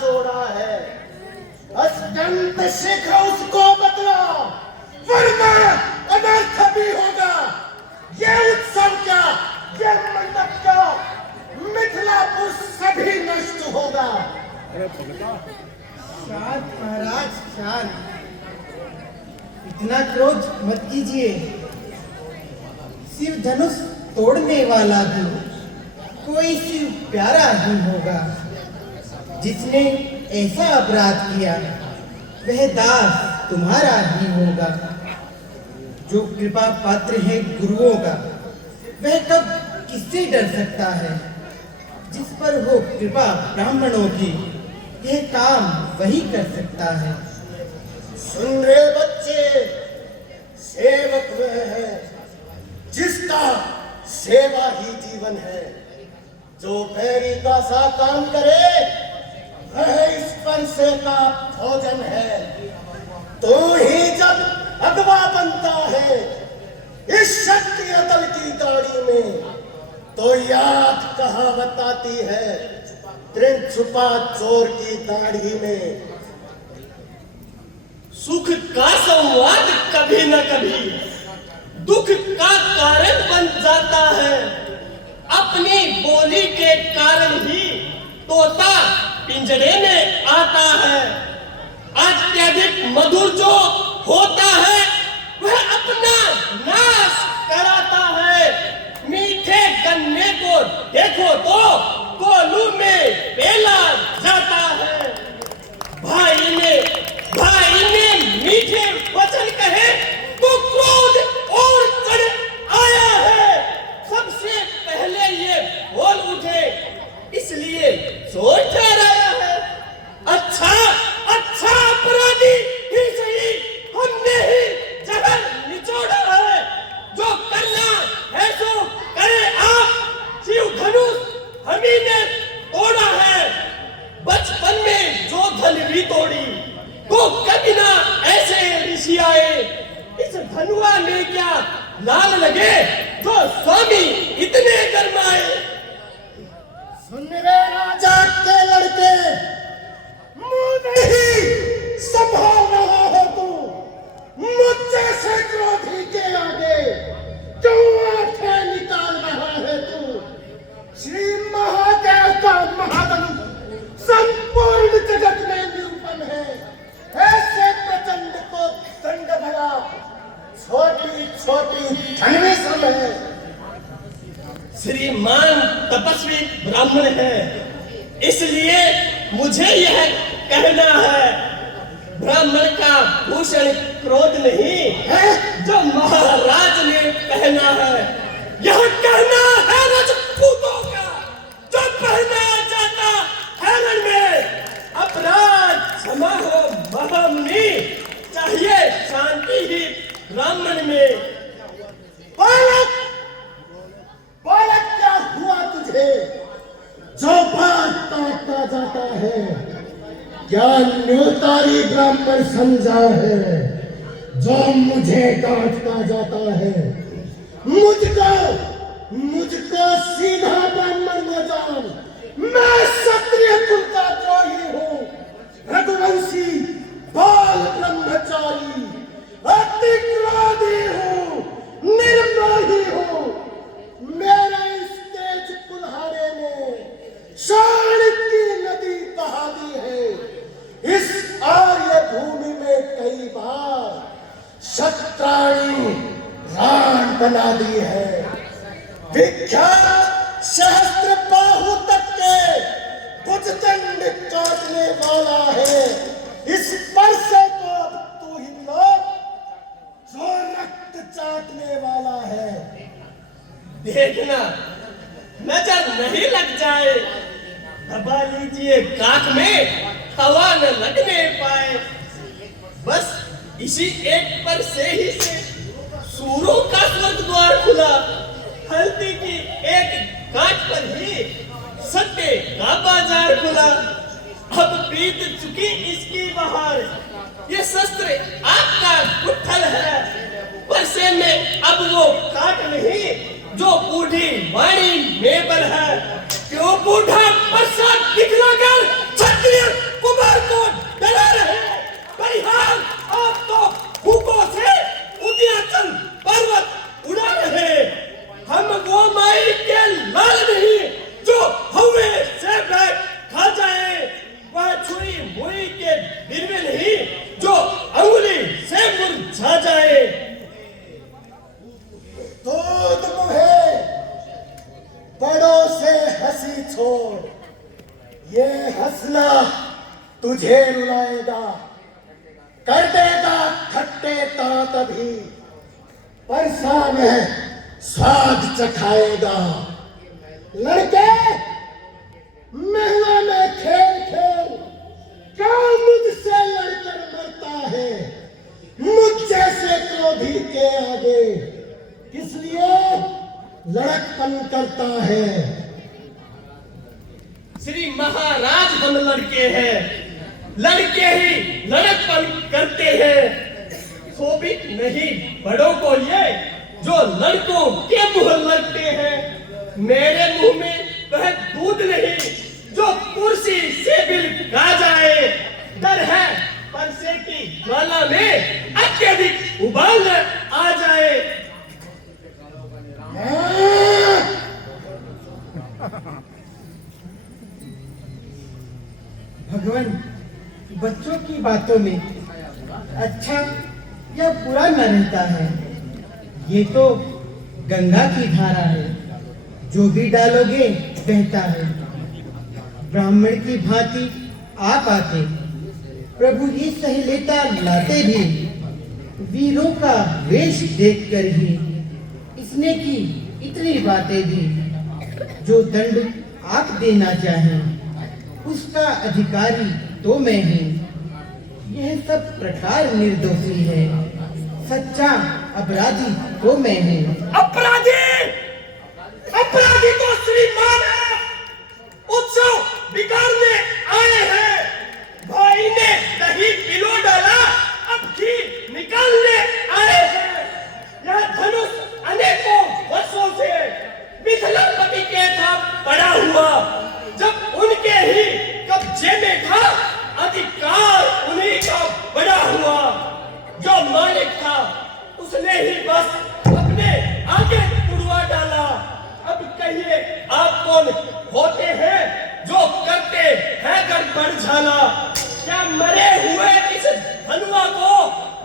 जोड़ा है। अत्यंत शीघ्र उसको बदला, वरना अनर्थ भी होगा। ये उत्सव का, ये मंडप का, मिथिलापुर सभी नष्ट होगा। शांत महाराज, शांत। इतना क्रोध मत कीजिए। शिव धनुष तोड़ने वाला भी कोई शिव प्यारा ही होगा। जिसने ऐसा अपराध किया वह दास तुम्हारा ही होगा। जो कृपा पात्र है गुरुओं का, वह कब किससे डर सकता है। जिस पर हो कृपा ब्राह्मणों की, यह काम वही कर सकता है। सुन रे बच्चे, सेवक वह है जिसका सेवा ही जीवन है। जो बैरी का सा काम करे वह इस पंसे का भोजन है। तू ही जब अगवा बनता है इस क्षत्रिय दल की गाड़ी में, तो याद कहावत आती है, तृण छुपा चोर की दाढ़ी में। सुख का संवाद कभी न कभी दुख का कारण बन जाता है। अपनी बोली के कारण ही तोता पिंजरे में आता है। अत्यधिक मधुर जो होता है वह अपना नाश कराता है। मीठे गन्ने को देखो तो कोलू में पेला जाता है। भाई ने मीठे वचन कहे तो क्रोध और चढ़ आया है। सबसे पहले ये बोल उठे, इसलिए सोच ठहराया है। अच्छा अपराधी ही सही, हमने ही जहर निचोड़ा है। जो करना है सो करे आप। शिव धनुष हमी ने तोड़ा है। बचपन में जो धनवी तोड़ी तो कभी ना ऐसे ऋषि आए। इस धनुआ में क्या लाल लगे जो स्वामी इतने गरमाए। सुन रे राजा के लड़के, मुंह नहीं संभाल रहा है तू। मुझसे से क्रोधी के आगे क्यों आंखें निकाल रहा है तू। श्री महादेव का महाधनुष संपूर्ण जगत में निरूपण है। ऐसे प्रचंड को दंड भरा छोटी छोटी धनवी सम है। श्रीमान तपस्वी ब्राह्मण है, इसलिए मुझे यह कहना है। ब्राह्मण का भूषण क्रोध नहीं है जो महाराज ने पहना है। यह कहना है राजपूतों का जो पहना जाता है रण में। अपराध क्षमा हो महामुनि, चाहिए शांति ही ब्राह्मण में। बालक क्या हुआ तुझे जो बात काटता जाता है। क्या न्योतारी ब्राह्मण समझा है जो मुझे काटता जाता है। मुझको सीधा ब्राह्मण न जान। मैं क्षत्रिय कुल का द्रोही हूँ, रघुवंशी बाल ब्रह्मचारी, अति क्रोधी हूँ, निर्मोही हूँ। मेरे इस तेज कुल्हाड़े ने शान की नदी बहा दी है। इस आर्य भूमि में कई बार शत्राणी रान बना दी है। विख्यात सहस्त्र बाहु तक के भुजदंड काटने वाला है। इस परसे को अब तू ही मिला जो रक्त चाटने वाला है। देखना नजर नहीं लग जाए। दबा लीजिए काख में, हवा न लगने पाए। बस इसी एक पर से ही से सूरों का स्वर्ग द्वार खुला। हल्दी की एक गांठ पर ही सत्य का बाजार खुला। अब बीत चुकी इसकी बहार, ये शस्त्र आपका गुत्थल है। परसे में अब वो काट नहीं जो बूढ़ी वाणी में बल है। क्यों बूढ़ा परसा दिखलाकर क्षत्रिय छोड़, ये हंसना तुझे रुलाएगा, कर देगा खट्टे दांत अभी, पर सामने स्वाद चखाएगा। लड़के, महंगा में खेल खेल, क्या मुझसे लड़कर मरता है? मुझ जैसे क्रोधी के आगे किस लिए लड़कपन करता है? श्री महाराज, हम लड़के हैं, लड़के ही लड़कपन करते हैं। शोभित नहीं बड़ों को ये जो लड़कों के मुंह लगते हैं। मेरे मुंह में वह दूध नहीं जो कुर्सी से बिल गा जाए। डर है परसे की ज्वाला में अत्यधिक उबाल आ जाए। भगवान, बच्चों की बातों में अच्छा या बुरा न रहता है। ये तो गंगा की धारा है, जो भी डालोगे बहता है। ब्राह्मण की भांति आप आते, प्रभु ये सहेलेता लाते भी, वीरों का वेश देखकर ही इसने की इतनी बातें भी। जो दंड आप देना चाहें उसका अधिकारी तो मैं ही। यह सब प्रकार निर्दोषी है, सच्चा अपराधी तो मैं हूँ। अपराधी, अपराधी तो श्रीमान है। उत्सव बिगाड़ने आए हैं। भाई ने दही पिलो डाला, अब घी निकालने आए हैं। यह धनुष अनेकों वर्षों से मिथिलापति के था पड़ा हुआ। जब उनके ही कब्जे में था, अधिकार उन्हीं का बड़ा हुआ। जो मालिक था उसने ही बस अपने आगे तुड़वा डाला। अब कहिए आप कौन होते हैं जो करते हैं गड़बड़ झाला? क्या मरे हुए इस धनुआ को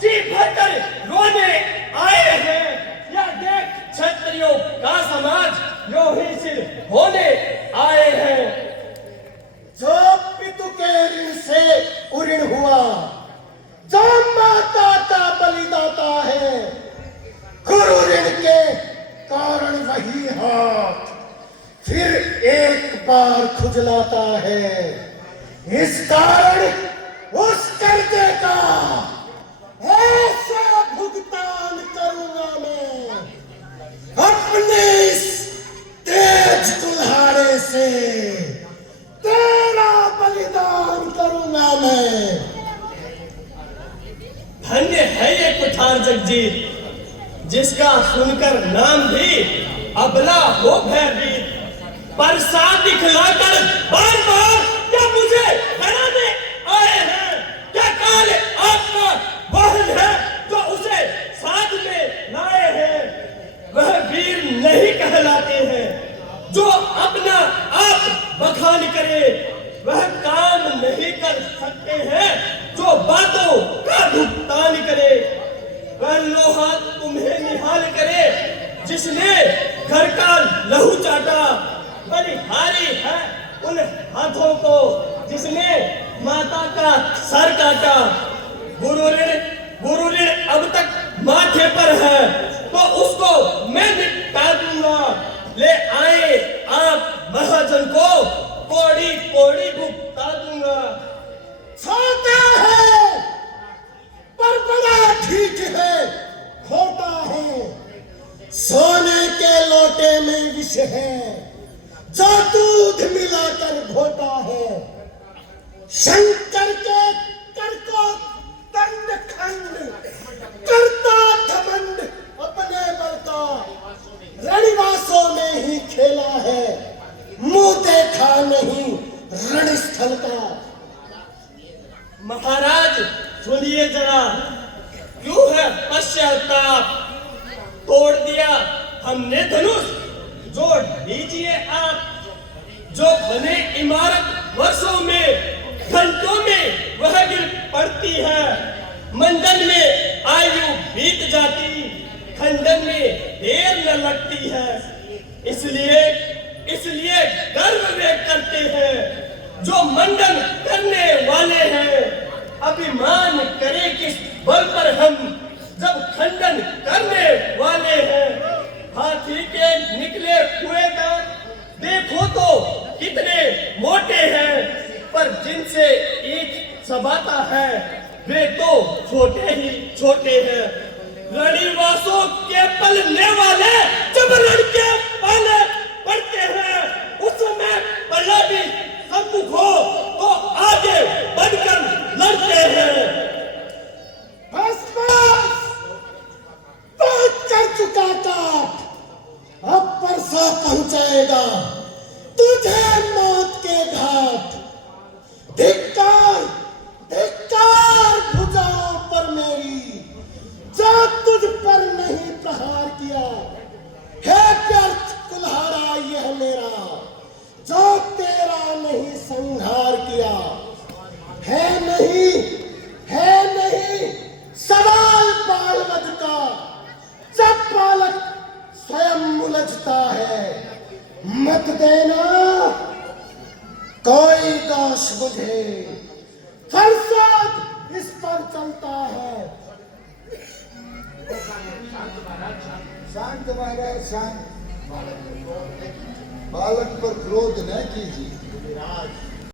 जी भरकर रोने आए हैं? या देख क्षत्रियों का समाज जो ही सिर होने आए हैं? जो पितु के ऋण से उऋण हुआ, जो माता का बलिदाता है, गुरु ऋण के कारण वही हाथ फिर एक बार खुजलाता है। इस कारण उस कर्जे का ऐसा भुगतान करूंगा मैं अपने इस तेज कुल्हाड़े से। तेरा बलिदान करूंगा मैं। धन्य है ये कुठार जगजीत, जिसका सुनकर नाम भी अबला हो भयभीत। प्रसाद दिखलाकर बार बार क्या मुझे डराने आए हैं? क्या काल आपका वाहन है जो उसे साथ में लाए हैं? वह वीर नहीं कहलाते हैं जो अपना आप बखान करे। वह काम नहीं कर सकते हैं जो बातों का भुगतान करे। वह लोहा तुम्हें निहाल करे जिसने घर का लहू चाटा। बलिहारी है उन हाथों को जिसने माता का सर काटा। गुरु ऋण अब तक माथे पर है तो उसको मैं निपटा दूंगा। ले आए आप महाजन को कोड़ी कोड़ी भुगता दूंगा। छोटा है पर बड़ा ठीक है, खोटा है। सोने के लोटे में विष है जो दूध मिलाकर घोटा है। शंकर के कर को दंड खंड करता घमंड अपने बल का। रणवासों में ही खेला है, मुंह देखा नहीं रणस्थल का। महाराज सुनिए जरा, क्यों है पश्चाताप? तोड़ दिया हमने धनुष, जोड़ लीजिए आप। जो बने इमारत वर्षों में, घंटों में वह गिर पड़ती है। मंडन में आयु बीत जाती, खंडन में देर न लगती है। इसलिए इसलिए गर्व वे करते हैं। जो मंडन करने वाले हैं, अभिमान करे किस बल पर हम, जब खंडन करने वाले हैं। हाथी के निकले हुए दांत देखो तो कितने मोटे हैं, पर जिनसे ईंट चबाता है वे तो छोटे ही छोटे हैं। रणिवासों के पलने वाले जब रण के पाले पड़ते हैं, उस समय पल्ला भी सम्मुख हो तो आगे बढ़कर लड़ते हैं। बस बहुत कर चुका काट, अब परसा पहुंचाएगा तुझे मौत के घाट। धिक्कार धिक्कार भुजाओं पर मेरी, जो तुझ पर नहीं प्रहार किया है। व्यर्थ कुल्हाड़ा यह मेरा, जो तेरा नहीं संहार किया है। नहीं सवाल बालवध का, जब बालक स्वयं उलझता है। मत देना कोई दोष बुझे, फरसाद इस पर चलता है। शांत महाराज शांत। बालक पर क्रोध न कीजिए।